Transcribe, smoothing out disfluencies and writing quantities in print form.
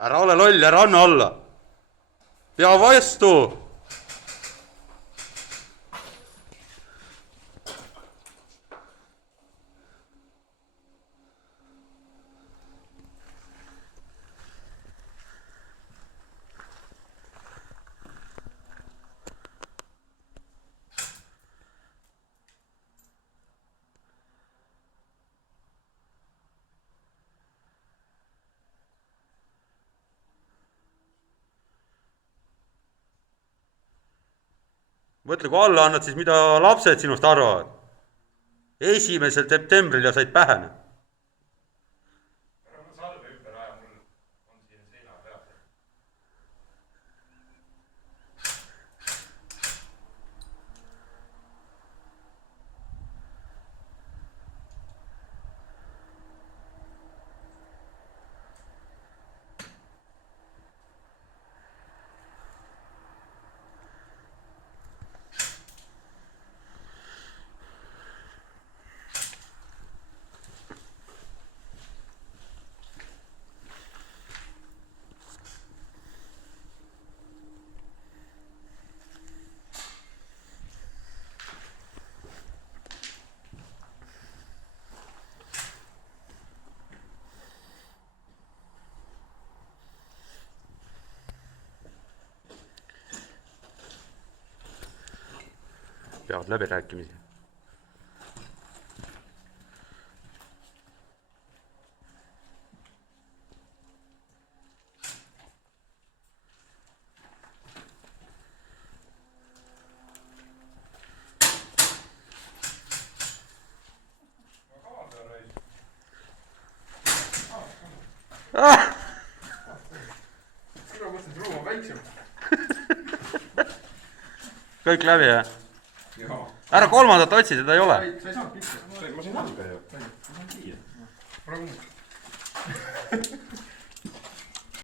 Ära ole loll, ära anna alla. Pea vastu. Mõtle, kui alla annad, siis mida lapsed sinust arvavad? 1. septembril ja said pähene. Ära mul salve ümber aja, mul on siin seina peal. Peavad läbirääkimisi. Sina mõtlesin, et ruum on väiksem. Kõik läbi, jah? Jaa. Ära kolmandat otsi, seda ei ole. Sa ei saanud pihta. Ma sain natuke ju. Ma sain kiire. Ole kummut.